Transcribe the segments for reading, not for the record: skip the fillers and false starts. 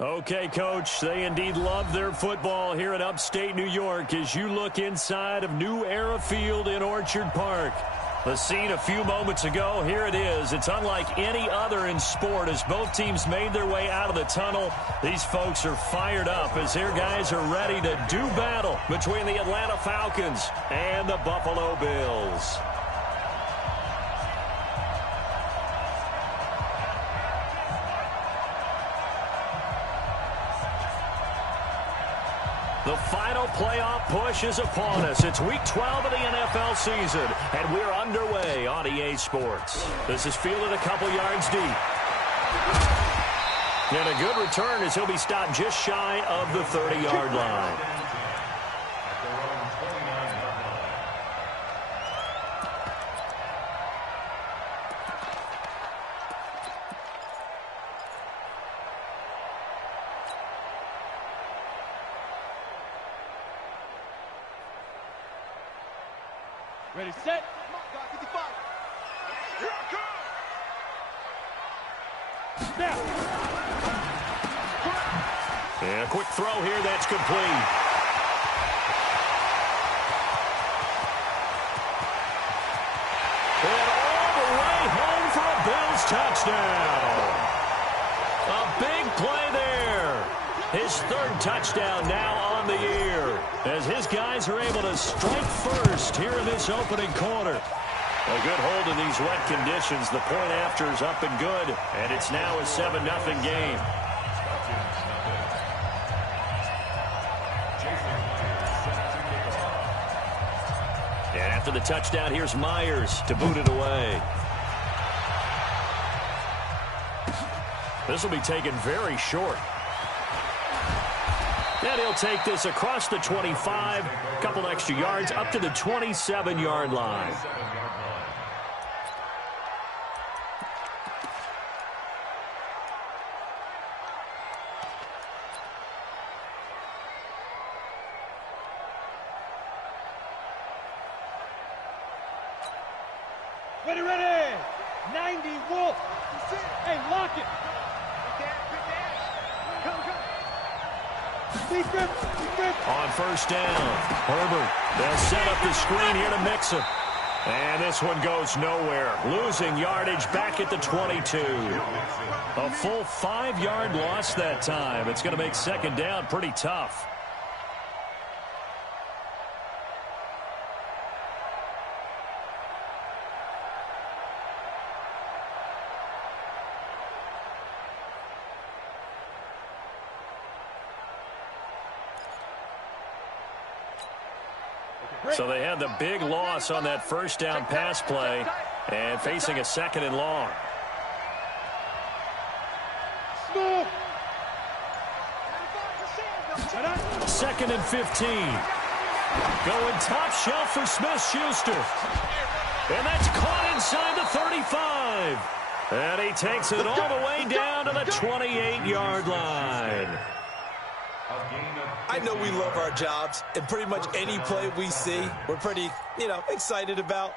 Okay, Coach, they indeed love their football here in upstate New York as you look inside of New Era Field in Orchard Park. The scene a few moments ago, here it is. It's unlike any other in sport as both teams made their way out of the tunnel. These folks are fired up as their guys are ready to do battle between the Atlanta Falcons and the Buffalo Bills. The final playoff push is upon us. It's Week 12 of the NFL season, and we're underway on EA Sports. This is fielded a couple yards deep. And a good return as he'll be stopped just shy of the 30-yard line. Ready, set. Come on, guy, 55. Here I come. Snap. And a quick throw here that's complete. And all the way home for a Bills touchdown. A big play there. His third touchdown now on the year as his guys are able to strike first here in this opening quarter. A good hold in these wet conditions. The point after is up and good, and it's now a 7-0 game. And after the touchdown, here's Myers to boot it away. This will be taken very short. And he'll take this across the 25, a couple extra yards, up to the 27-yard line. Ready, ready. 90, Wolf. Hey, lock it. Come, come. On first down, Herbert. They'll set up the screen here to mix him. And this one goes nowhere. Losing yardage back at the 22. A full 5-yard loss that time. It's going to make second down pretty tough. So they had the big loss on that first down pass play and facing a second and long. Second and 15. Going top shelf for Smith-Schuster. And that's caught inside the 35. And he takes it all the way down to the 28-yard line. I know we love our jobs, and pretty much any play we see, we're pretty, excited about.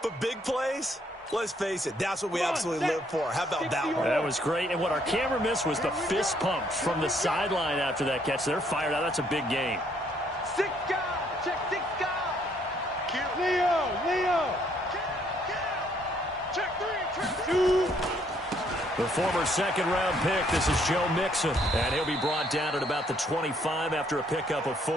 But big plays, let's face it, that's what we absolutely live for. How about that one? That was great, and what our camera missed was the fist pump from the sideline after that catch. They're fired out. That's a big game. Six guys, check 6 guys. Leo. Check 3, 2. The former second-round pick, this is Joe Mixon, and he'll be brought down at about the 25 after a pickup of 4.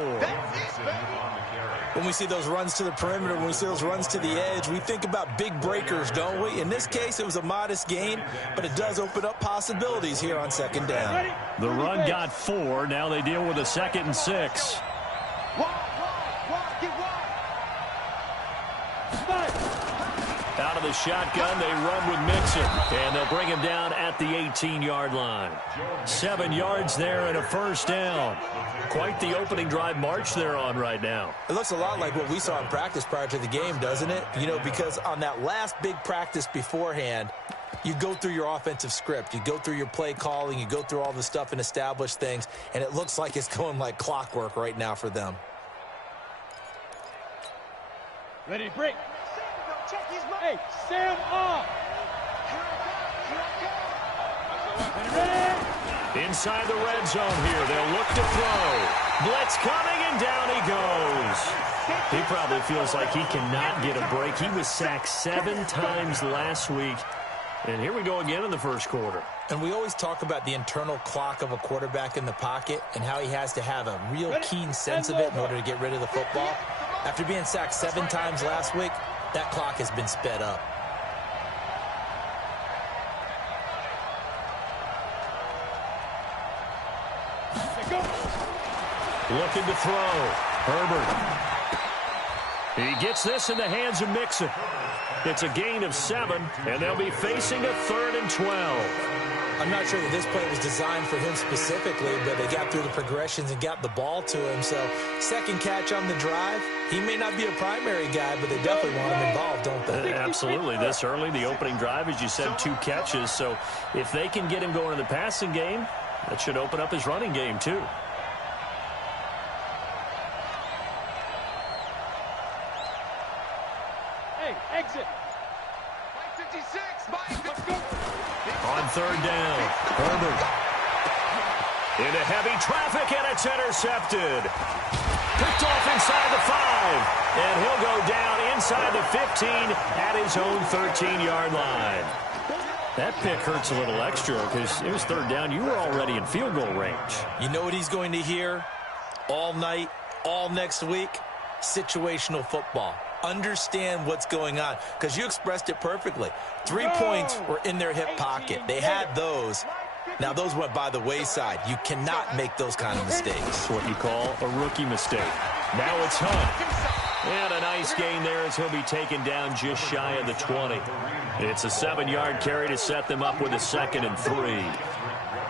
When we see those runs to the perimeter, when we see those runs to the edge, we think about big breakers, don't we? In this case, it was a modest gain, but it does open up possibilities here on second down. The run got 4. Now they deal with a 2nd and 6. Out of the shotgun, they run with Mixon, and they'll bring him down at the 18-yard line. 7 yards there and a first down. Quite the opening drive march they're on right now. It looks a lot like what we saw in practice prior to the game, doesn't it? Because on that last big practice beforehand, you go through your offensive script. You go through your play calling. You go through all the stuff and establish things, and it looks like it's going like clockwork right now for them. Ready, break. Hey, Sam off. Ready. Inside the red zone here, they'll look to throw. Blitz coming, and down he goes. He probably feels like he cannot get a break. He was sacked 7 times last week. And here we go again in the first quarter. And we always talk about the internal clock of a quarterback in the pocket and how he has to have a real keen sense of it in order to get rid of the football. After being sacked 7 times last week, that clock has been sped up. Looking to throw. Herbert. He gets this in the hands of Mixon. It's a gain of 7, and they'll be facing a 3rd and 12. I'm not sure that this play was designed for him specifically, but they got through the progressions and got the ball to him. So, second catch on the drive. He may not be a primary guy, but they definitely want him involved, don't they? Absolutely. This early, the opening drive, as you said, 2 catches. So, if they can get him going in the passing game, that should open up his running game, too. Exit. Mike 56. Mike. Let's go. On 3rd down, Herbert. Into heavy traffic, and it's intercepted. Picked off inside the 5. And he'll go down inside the 15 at his own 13-yard line. That pick hurts a little extra because it was 3rd down. You were already in field goal range. You know what he's going to hear all night, all next week? Situational football. Understand what's going on, because you expressed it perfectly. 3 points were in their hip pocket. They had those. Now, those went by the wayside. You cannot make those kind of mistakes. It's what you call a rookie mistake. Now it's Hunt. And a nice gain there as he'll be taken down just shy of the 20. It's a 7-yard carry to set them up with a 2nd and 3.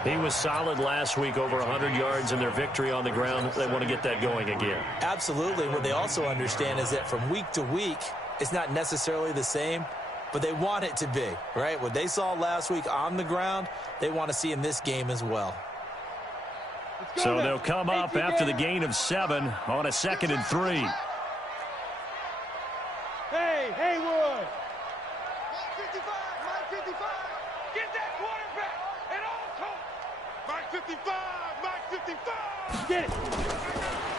He was solid last week, over 100 yards in their victory on the ground. They want to get that going again. Absolutely. What they also understand is that from week to week, it's not necessarily the same, but they want it to be, right? What they saw last week on the ground, they want to see in this game as well. So they'll come up after the gain of 7 on a 2nd and 3. Hey, Haywood. Mike 55. Mike 55. Get that quarterback at all costs. Mike 55. Mike 55. Get it.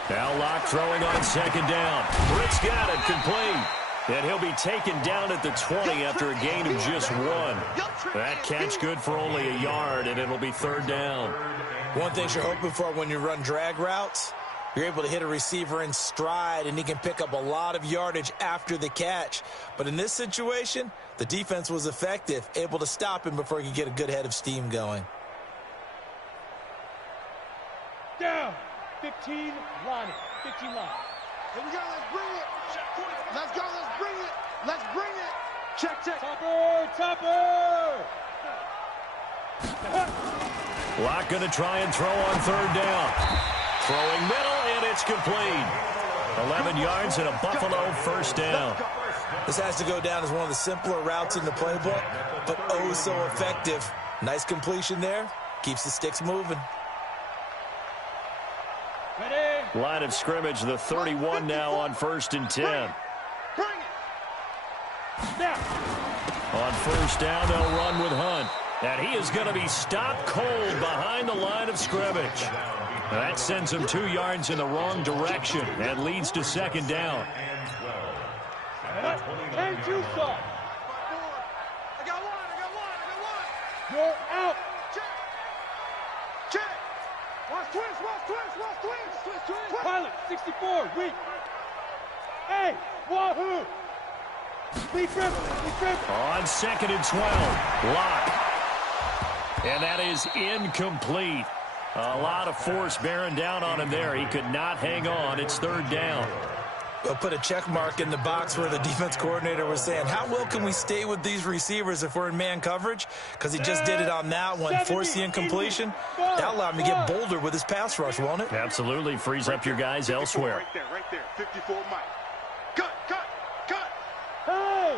Now Locke throwing on 2nd down. Britt's got it, complete. And he'll be taken down at the 20 after a gain of just 1. That catch good for only a yard, and it'll be 3rd down. One thing you're hoping for when you run drag routes, you're able to hit a receiver in stride, and he can pick up a lot of yardage after the catch. But in this situation, the defense was effective, able to stop him before he could get a good head of steam going. Down. 15 line. 15 line. Here we go. Let's bring it. Let's go. Let's bring it. Let's bring it. Check, check. Topper. Locke going to try and throw on 3rd down. Throwing middle, and it's complete. 11 yards and a Buffalo 1st down. This has to go down as one of the simpler routes in the playbook, but oh so effective. Nice completion there. Keeps the sticks moving. Ready. Line of scrimmage, the 31 now on 1st and 10. Bring it. Now. On 1st down, they'll run with Hunt. And he is going to be stopped cold behind the line of scrimmage. That sends him 2 yards in the wrong direction and leads to 2nd down. And you saw. I got one. You're out. Check. Watch twist. Pilot, 64, weak. Hey, wahoo. Lead grip. On 2nd and 12, Locke. And that is incomplete. A lot of force bearing down on him there. He could not hang on. It's 3rd down. They'll put a check mark in the box where the defense coordinator was saying, how well can we stay with these receivers if we're in man coverage? Because he just did it on that one, forced the incompletion. That'll allow him to get bolder with his pass rush, won't it? Absolutely. Frees up your guys elsewhere. Right there. 54, Mike. Cut. Hey.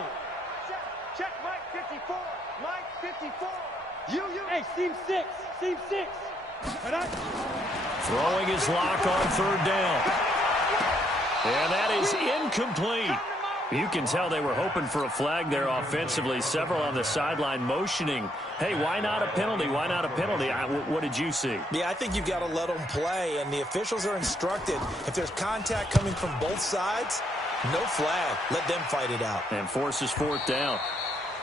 Check, Mike 54. Mike 54. You. Hey, seam 6. Throwing his Locke on 3rd down. And that is incomplete. You can tell they were hoping for a flag there offensively. Several on the sideline motioning, hey, why not a penalty? Why not a penalty? What did you see? Yeah, I think you've got to let them play, and the officials are instructed. If there's contact coming from both sides, no flag. Let them fight it out. And forces fourth down.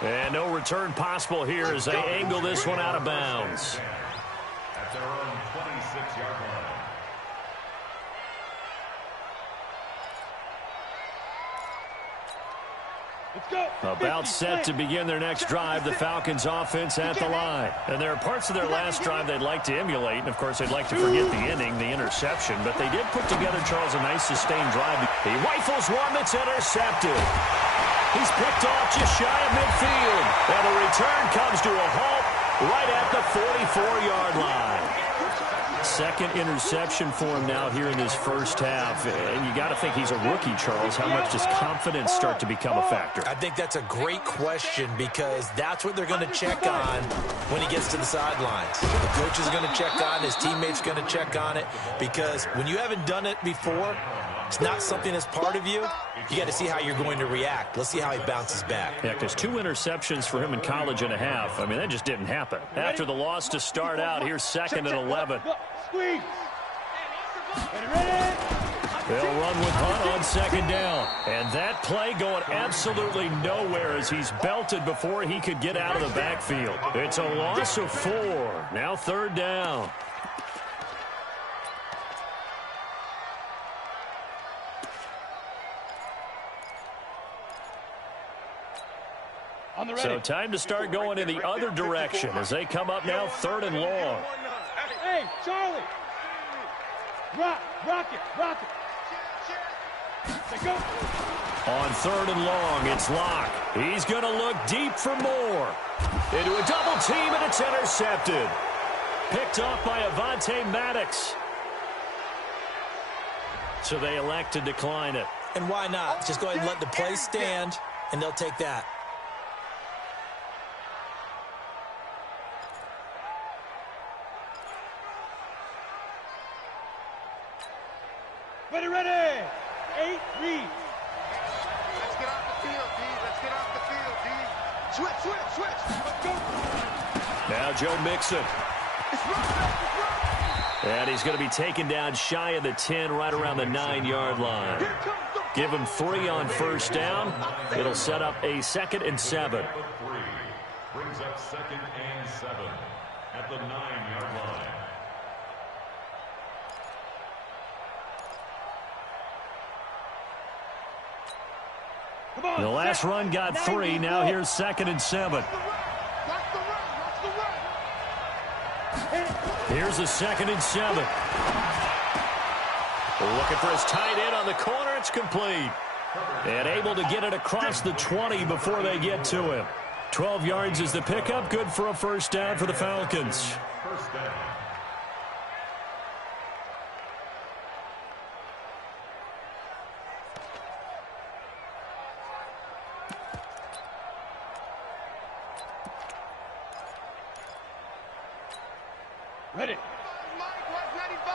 And no return possible here as they angle this one out of bounds. At their own 26-yard line. About set to begin their next drive, the Falcons offense at the line. And there are parts of their last drive they'd like to emulate. And, of course, they'd like to forget the ending, the interception. But they did put together, Charles, a nice sustained drive. He rifles one that's intercepted. He's picked off just shy of midfield. And the return comes to a halt right at the 44-yard line. Second interception for him now here in this first half. And you got to think he's a rookie, Charles. How much does confidence start to become a factor? I think that's a great question because that's what they're going to check on when he gets to the sidelines. The coach is going to check on, his teammates going to check on it, because when you haven't done it before, it's not something that's part of you. You got to see how you're going to react. Let's see how he bounces back. Yeah, because 2 interceptions for him in college and a half. I mean, that just didn't happen. After the loss to start out, here's 2nd and 11. Squeeze. They'll run with Hunt on 2nd down. And that play going absolutely nowhere as he's belted before he could get out of the backfield. It's a loss of 4. Now 3rd down. So time to start going in the other direction as they come up now 3rd and long. Hey, Charlie. Rock it. Go. On 3rd and long, it's Locke. He's going to look deep for more. Into a double team, and it's intercepted. Picked off by Avonte Maddox. So they elect to decline it. And why not? Just go ahead and let the play stand, and they'll take that. Ready. 8 read. Let's get off the field, D. Let's get off the field, D. Switch. Let's go. Now Joe Mixon. It's run. And he's going to be taken down shy of the 10, right around the 9-yard line. Give him 3 on 1st down. It'll set up a 2nd and 7. Brings up 2nd and 7 at the 9-yard line. The last run got 3. Now here's 2nd and 7. Here's the 2nd and 7. Looking for his tight end on the corner. It's complete. And able to get it across the 20 before they get to him. 12 yards is the pickup. Good for a 1st down for the Falcons. 1st down. Ready. Mike, watch 95.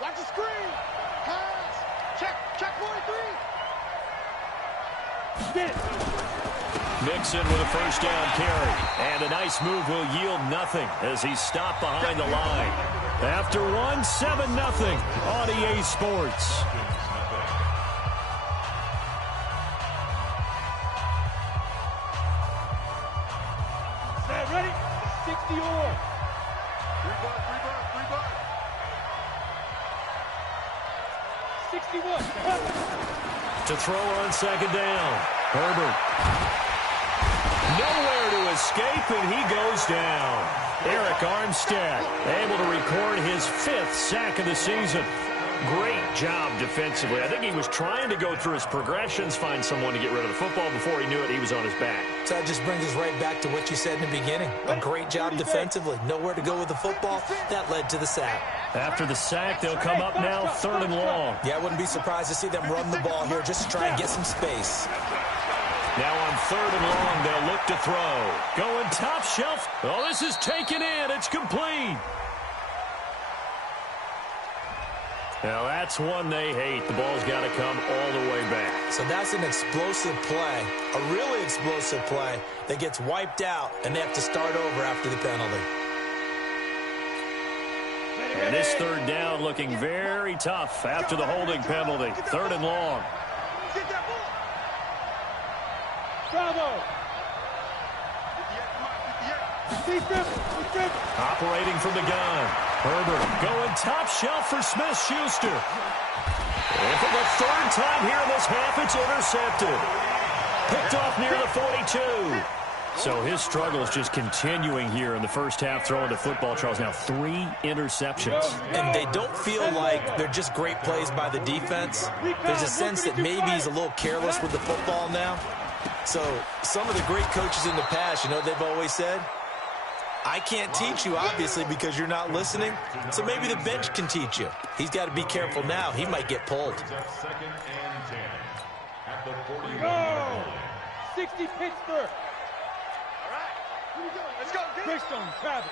Watch the screen. Pass. Check 43. Get it. Mixon with a 1st down carry. And a nice move will yield nothing as he's stopped behind the line. After 1, 7-0 on EA Sports. Set, ready. 60 or. 61. To throw on 2nd down. Herbert. Nowhere to escape, and he goes down. Eric Armstead able to record his 5th sack of the season. Great job defensively. I think he was trying to go through his progressions, find someone to get rid of the football. Before he knew it, he was on his back. So that just brings us right back to what you said in the beginning. A great job defensively. Nowhere to go with the football. That led to the sack. After the sack, they'll come up now 3rd and long. Yeah, I wouldn't be surprised to see them run the ball here just to try and get some space. Now on 3rd and long, they'll look to throw. Going top shelf. Oh, this is taken in. It's complete. Now, that's one they hate. The ball's got to come all the way back. So that's an explosive play, a really explosive play that gets wiped out, and they have to start over after the penalty. And this third down looking very tough after the holding penalty. 3rd and long. Bravo. Operating from the gun. Herbert going top shelf for Smith-Schuster. And for the 3rd time here in this half, it's intercepted. Picked off near the 42. So his struggle is just continuing here in the first half throwing the football, Charles. Now 3 interceptions. And they don't feel like they're just great plays by the defense. There's a sense that maybe he's a little careless with the football now. So some of the great coaches in the past, you know, they've always said, I can't teach you, obviously, because you're not listening. So maybe the bench can teach you. He's got to be careful now. He might get pulled. 2nd and 10 at the 41. Go! 60 Pittsburgh. All right. Here we go. Let's go. Greystone, Travis.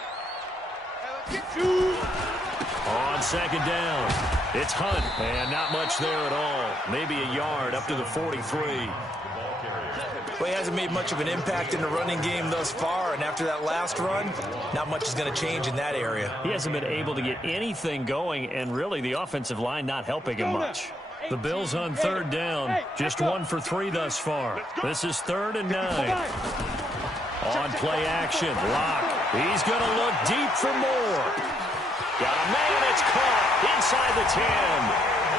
On 2nd down, it's Hunt, and not much there at all. Maybe a yard up to the 43. Well, he hasn't made much of an impact in the running game thus far, and after that last run, not much is going to change in that area. He hasn't been able to get anything going, and really the offensive line not helping him much. The Bills on 3rd down, just 1 for 3 thus far. This is 3rd and 9. On play action, Lock. He's going to look deep for more. Got a man, it's caught inside the 10.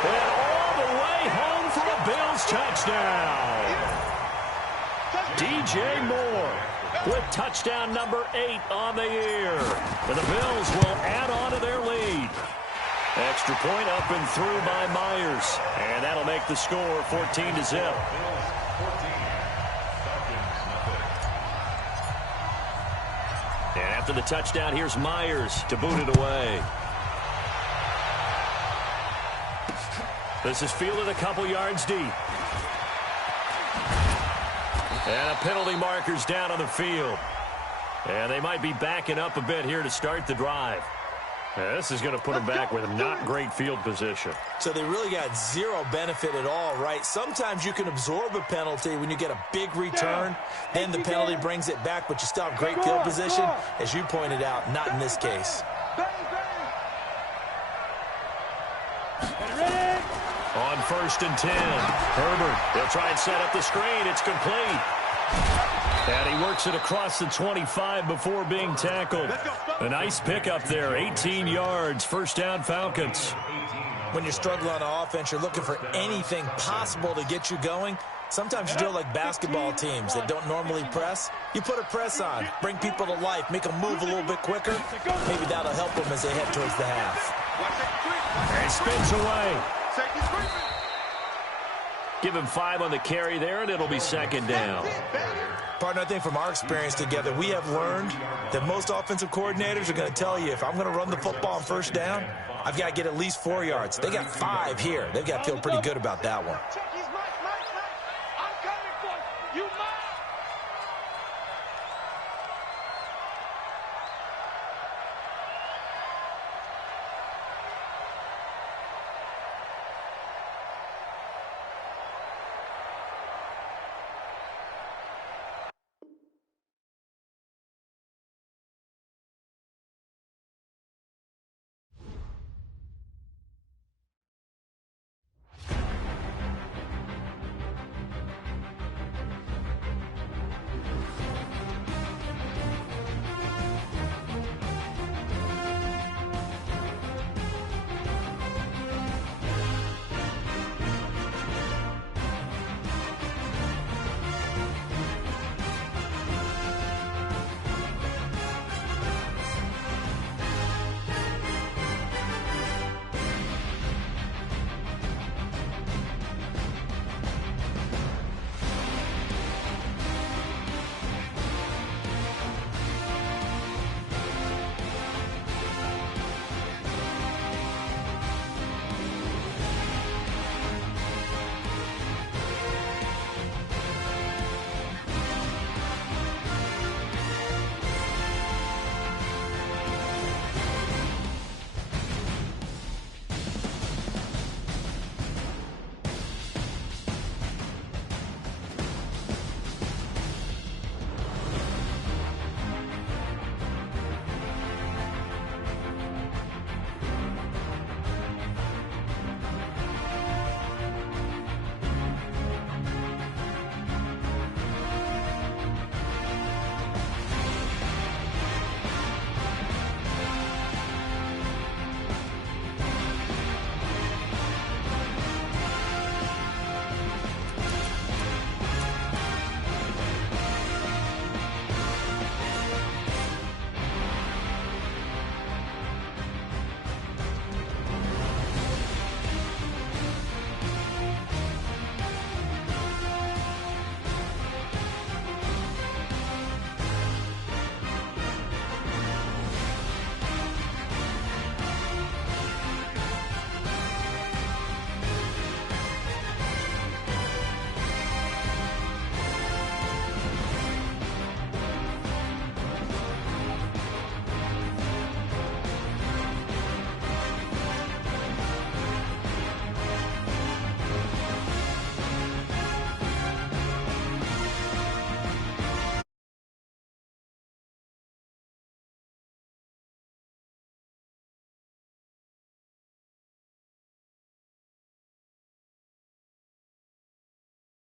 And all the way home for a Bills touchdown. DJ Moore with touchdown number 8 on the year. And the Bills will add on to their lead. Extra point up and through by Myers. And that'll make the score 14-0. And after the touchdown, here's Myers to boot it away. This is fielded a couple yards deep. And a penalty marker's down on the field. And they might be backing up a bit here to start the drive. This is going to put them back with not great field position. So they really got zero benefit at all, right? Sometimes you can absorb a penalty when you get a big return. Then the penalty brings it back, but you still have great field position. As you pointed out, not in this case. On 1st and 10, Herbert, they'll try and set up the screen. It's complete. And he works it across the 25 before being tackled. A nice pickup there, 18 yards, 1st down Falcons. When you're struggling on offense, you're looking for anything possible to get you going. Sometimes you do it like basketball teams that don't normally press. You put a press on, bring people to life, make them move a little bit quicker. Maybe that'll help them as they head towards the half. And spins away. Give him 5 on the carry there, and it'll be 2nd down. Partner, I think from our experience together, we have learned that most offensive coordinators are going to tell you, if I'm going to run the football on 1st down, I've got to get at least 4 yards. They got 5 here. They've got to feel pretty good about that one.